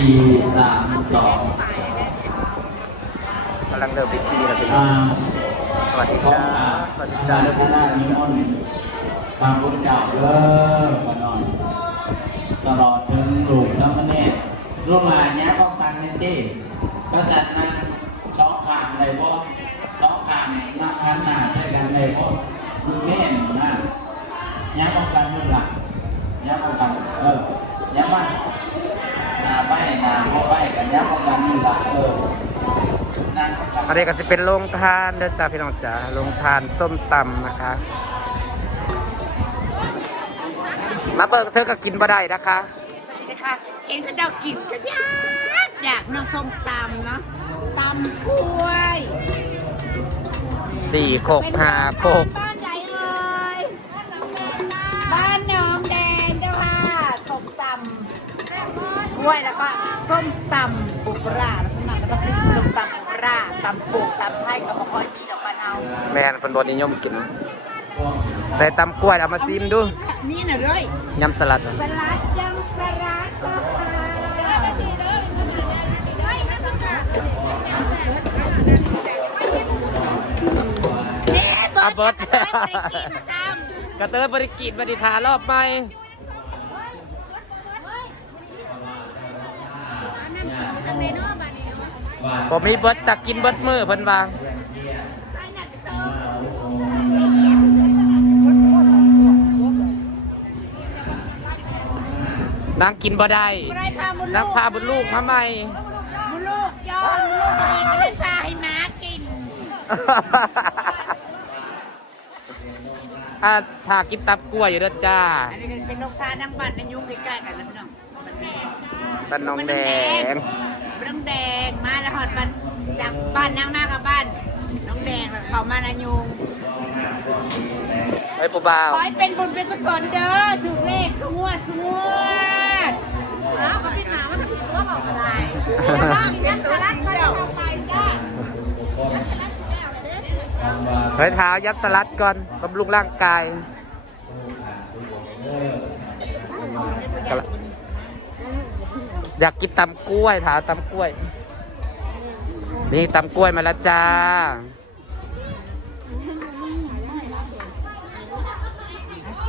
สามสองกำลังเดินพิธีแล้วพี่น้อ่าองสวัสดีขอจ้าบสวัสดีจาจ้าพระนานิมนต์พระพุทธเจ้าเด้อพระนอนตลอดถึงลูกแล้วมันเนี่ยลูกหลานเนี้ยป้องกันในที่ก็จัดนะสองข้างเลยพวกสองข้างมาคันหน้าใช่กันเลยพวกมือเม่นนะย้ป้องกันลูกหลานย้ป้องกันเออย้มา หน้าใบหน้าหัวใบกันย้ป้องกันลูกหลานเออนั่นป้องกันอันนี้ก็จะเป็นโรงทานเด้อจ้าพี่น้องจ้าโรงทานส้มตำนะคะ มาเบิกเธอก็กินบ่ได้นะคะสวัสดีค่ะเห็นเขาเจ้ากินกันยากอยากน้องส้มตำเนาะตำกล้วยสี่โคกห้าโคก กล้วยแล้วก็ส้มตำปุกราแล้วก็มาก็ต้องส้มตำปุกราตำปูตำไทยกับมะคอยมีดอกมะนาวแม่นเป็นบนนิยมกิน ใส่ตำกล้วยเอามาซิมดูนี่น่ะเลยยำสลัดสลัดยำปลาร้าก็เอ๊ะอะเบิเบิร์ดดไม่ได้กินซ้ำกระเตยบริกิจบริทารอบใหม่ ผมมีเบิดจากกินเบิดมือเพิ่นว่านางกินบ่ได้ไรพาบุญนางลูกพาบุญลูกมาใหม่บุญลูกย้อนบุญลูกเองก็เลยพาให้ม้ากินอ่าถ้ากินตับกล้วยอยู่เด้อจ้า อันนี้เป็นนกทานั่งบ้านในยุ่งใกล้ๆกันแล้วพี่น้องบ้านน้องแดง น้องแดงมาแล้วหอดบ้านจากบ้านนางมากับบ้าน น้องแดงแล้วเขามานายุงเฮ้ยปูบ่าวขอให้เป็นบุญเป็นกุศลเด้อถูกเลขสงวดสงวดอ้าวพี่หมามันถึงตัวบอกอะไรเป็นตัวจริงเจ้าเฮ้ยเท้ายับสลัดก่อนบำรุงร่างกาย อยากกินตำกล้วยถาตำกล้วย นี่ตำกล้วยมาแล้วจ้า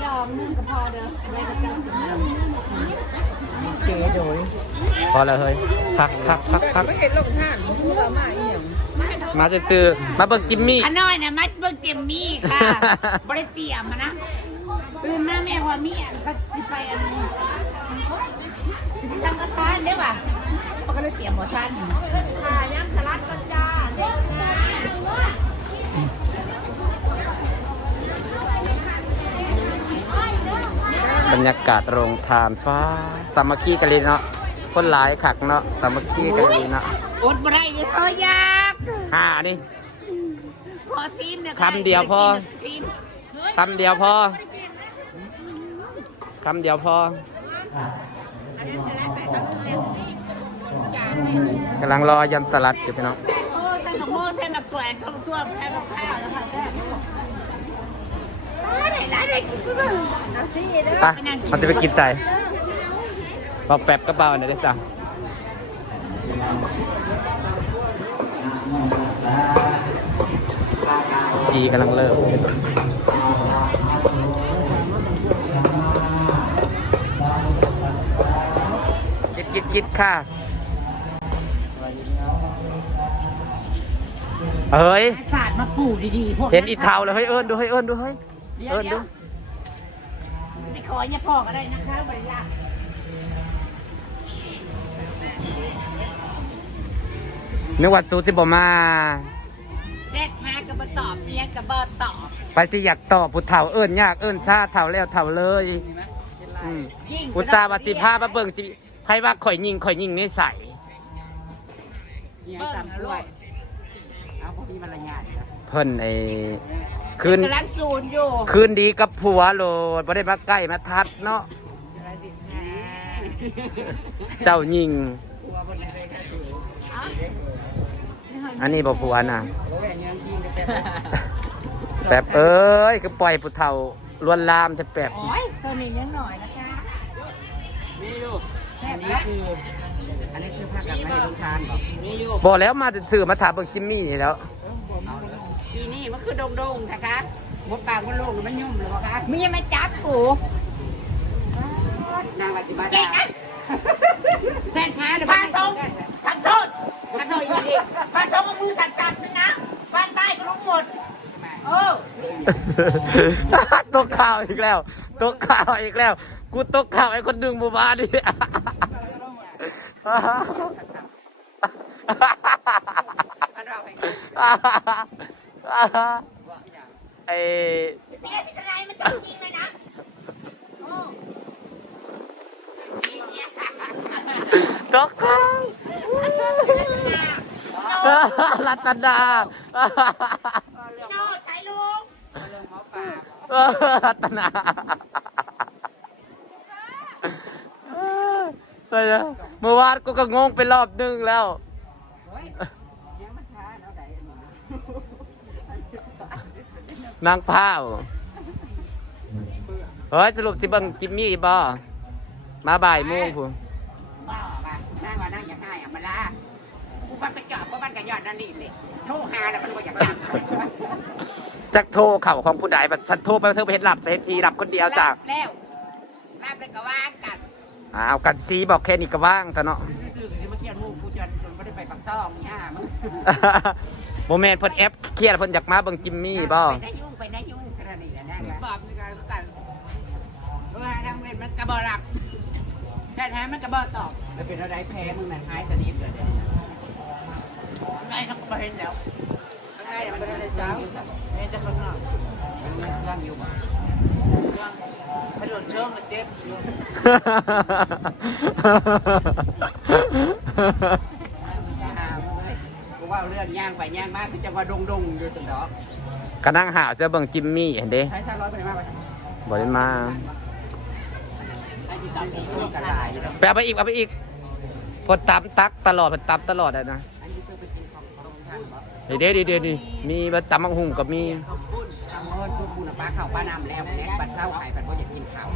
จอมนึ่งก็พอเด้อไว้กับเจ้าเก๋โดยพอแล้วเฮ้ยพักพักพักพักมาซื้อๆมาเบิ่งจิมมี่อันน้อยนะมัดเบิ่งเต็มมี่ค่ะบริเตรียมมานะตื่นมาแม่ว่ามีอันก็สิไปอันนี้ สิไปทำกระทานได้ป่ะเขาก็เลยเตรียมหมดท่านค่ะย่ำสลัดก็จ้าบรรยากาศโรงทานฟ้าสามัคคีกันเลยเนาะคนหลายขักเนาะสามัคคีกันเลยเนาะอดบ่ได้เดี๋ยวเธอยากห้านี่ขอซีมเนี่ยคำเดียวพอซีมคำเดียวพอคำเดียวพอ กำลังรอยำสลัดอยู่พี่น้องโอ้ใส่หมกโม่ใส่หมกตัวแอนข้าวตัวแค่กับข้าวแล้วค่ะแค่ไหนร้านไหนกินบ้างเอาสิไปกินมันจะไปกินใส่บอกแป๊บกระเป๋าหน่อยได้จ้ะจีกำลังเริ่ม กิดกิดกิดค่ะเฮ้ยศาสตร์มาปลูกดีๆพวกเห็นอีเทาเลยเฮ้ยเอิญดูเฮ้ยเอิญดูเฮ้ยเดี๋ยวเอิญเดี๋ดูยวไม่ขอเนี่ยพ่อก็ได้นะคะบริยากนึกว่าซูจิบมาเด็ดมากับบตอบเรียนกับบตอบ ไปสิอยากตอบผู้เฒ่าเอิญยากเอิญชาเฒ่าแล้วเฒ่าเลยอืมยิ่งอุตส่าห์ว่าสิพามาเบิ่งจิ ใครว่าข่อยยิงข่อยยิงนี่ใส่เบิ่งตามด้วย เอาพวกนี้มารายาทเพิ่นไอ้คืนกำลังศูนย์อยู่คืนดีกับผัวโหลดบ่ได้มาใกล้มาทัดเนาะเจ้ายิง อันนี้บ่ผัวน่ะแบบเอ้ย คือปล่อยผู้เฒ่าลวนลามจะแบบโอ้ยตัวนี้ยังหน่อยนะคะ นี่ลูกแซ่บนะนี้คือพากันไม่รู้ทานบอกนี่อยู่บอกแล้วมาสื่อมาถามเบิ่งจิมมี่นี่แล้ว ทีนี่มันคือโด่งๆนะคะมดปากมันโล่งมันยุ่มหรือเปล่าคะมียังไม่จับกูนางวัจิมาดาแฟนค้าหรือพาชงทำโทษทำโทษอยู่ดีพาชงเอามือจับจับๆนี่นะบ้านใต้ก็รู้หมด เออ ตกข่าวอีกแล้ว ตกข่าวอีกแล้ว กูตกข่าวไอ้คนดึงหมู่บ้านนี่มันเรา ไอ้ไม่ได้พิจารณามันจะจริงเลยนะโอ้ตกข่าวรัตนาโน่ใช้ลุงรัตนาไปนะ เมื่อวานกูก็งงไปรอบนึงแล้วเฮ้ยยังมันช้าแล้วไหนนางพ้าวเฮ้ยสรุปสิเบิ่งจิมมี่บ่มาบ่ายโมงพูนบ้าป่ะนั่งว่านั่งอย่างง่ายอะมันลากูว่าไปจอบว่ามันกันยอดนั่นนี่เลยโทรหาแล้วมันก็อยากรับจักโทรเข่าของผู้ใดบัดฉันโทรไปเธอไปเห็นหลับเซทีหลับคนเดียวจ้ะรับแล้วรับเลยก็ว่างกันเอากันซีบอกแค่นี้ก็ว่างเถอะเนาะซื่อๆคือเมื่อกี้ลูกกูจนจนไม่ได้ไปปักซ่องนี่ฮะมึงโมเมนต์เพิ่นแอปเครียดเพิ่นอยากมาเบิ่งจิมมี่บ่ไปได้ยุ่งไปได้ยุ่งขนาดนี้นะนะบอกในการกันเออทางเวรมันกระบอกหลับแค่แท้มันกระบอกตอบแล้วเป็นอะไรแพ้มึงน่ะหายสนิทเลยไงเขาก็เห็นแล้วข้างในมันเป็นอะไรเจ้าเนี่ยจะข้างนอกมันร่างอยู่ บ่กระโดดเชิงมันเจ็บกูว่าเรื่องย่างไปย่างมากคือจังหวะดงดงอยู่ตรงดอกก็นั่งหาเสื้อเบิ่งจิมมี่เห็นเด้ใช้ช่างร้อยไปไหนมาไปบ่ได้มาไอ้ที่ตัดผมร่วมกันหลายอยู่แล้วไปเอาไปอีกเอาไปอีกเพนตามตักตลอดเพิ่นตามตลอดอะนะอันนี้คือไปกินของตรงทางบ่ นี่เด้ดีเด้ดีมีบัตำมังหุงก็มีขอบคุณทำเงินทุกคุณปลาข้าวปลาน้ำแล้วแน็กบัตรเช้าขายบัตรก็อยากกินข้าว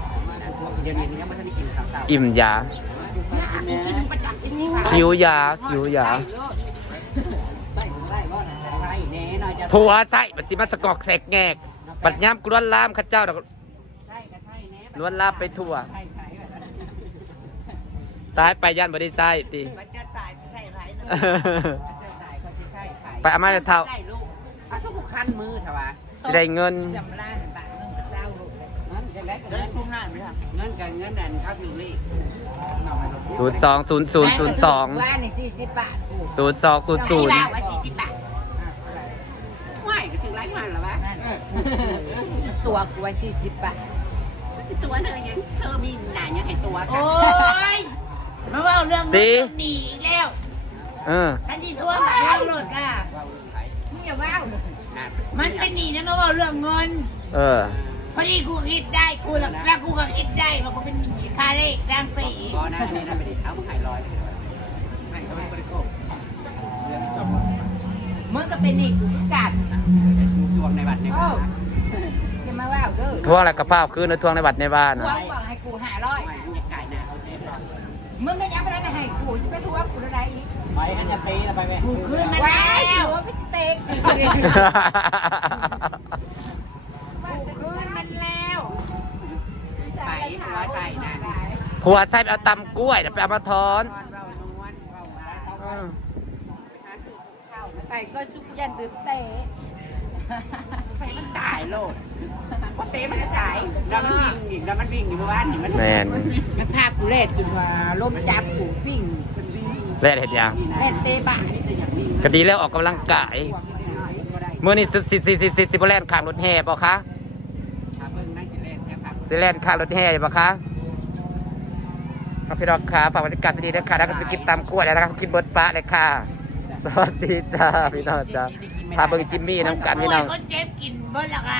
นะเดี๋ยวนี้ยังไม่ทันได้กินข้าวเช้าอิ่มยากินกินประจำที่นี่ค่ะคิวยาคิวยาใส่ใส่บ่นะใส่แน่หน่อยจะผัวใส่บัดสิมาสกอกแสกแงก บัดย้ำกลวนลามข้าเจ้าดอกใส่ก็ใส่แน่ล้วนลาบไปทั่วใส่ไข่แบบนั้นตายไปย่านบ่ได้ใส่ติมันจะตายจะใส่ไรเนอะจะใส่ก็สิใส่ ไข่ไปเอามาเท่าใส่ลูกเอาทุกขั้นมือเถอะวะสิได้เงิน จำร้านบาทนึงกับเจ้าลูกเงินจะได้กับเดิเงินนคุ้มหน้าไม่ได้เงินกับเงินนั่นเขาถึงนี่ศูนย์สองศูนย์ศูนย์ศูนย์สองว่านี่สี่สิบบาทศูนย์สองศูนย์ศูนย์ว่าว่าสี่สิบบาทไม่ก็ถึงไรมันหรอวะตัวกูไว้สี่สิบบาทสิตัวเธอยังเธอมีหนายังให้ตัวโอ้ยมาว่าเรื่องเงินเรื่องหนีอีกแล้ว เอออันที่ทั่วมาเรื่องรถก่ะมึงอย่าว่ามันเป็นหนีนะมาว่าเรื่องเงิน เออ พอดีกูคิดได้กูแล้วแล้วกูก็คิดได้ว่ากูเป็นคาเล่ร่างสีพอนะอันนี้นะไม่ได้เอามึงหายลอยหายก็ไม่ได้โกงมึงก็เป็นหนีกูกัดได้ซื้อดวงในบัตรในบ้านอย่ามาว่าเด้อทวงอะไรกับข้าวคืนในทวงในบัตรในบ้านกูน่ะบอกให้กูหาร้อยไม่มึงอย่าไก่หน้าเขาเจ็บหรอก มึงก็ยังไม่ได้ให้กูจะไปทวงกูอะไรอีกไปอันจะปีแล้วไปไหมกูคืนมาแล้วกูพิสเต็กกูคืนมันแล้วไปหัวใส่นะผัวใส่ไปเอาตำกล้วยเดี๋ยวไปเอามาทอนตอนเรานวลเรามาอืมหาซื้อข้าวไปก็ชุกยันดื่มเตะ ไปมันตายโลดพอเตะมันก็ตายแล้วมันวิ่งอีกแล้วมันวิ่งอยู่เมื่อวานนี่มันแมนมันพากูเล่นจนว่าล้มจับกูวิ่งเป็นวิ่งแล่เห็ดยังเล่นเตะบ้านี่แต่อย่างนี้ก็ดีแล้วออกกำลังกายเมื่อนี้สิสิสิสิสิสิบแล่นข้างรถแห่เปล่าคะขาเบิ้งนั่งกินเล่นแค่ผักสิแล่นข้างรถแห่เปล่าคะครับพี่ดอกค่ะฝากบรรยากาศดีด้วยค่ะแล้วก็จะไปกินตามกล้วยแล้วนะครับกินเบิร์ดปลาเลยค่ะ สวัสดีจ้าพี่น้องจ้า พาเบิ่งจิมมี่น้ำกันพี่น้อง คนเจ็บกินเบิ้ลละค่ะ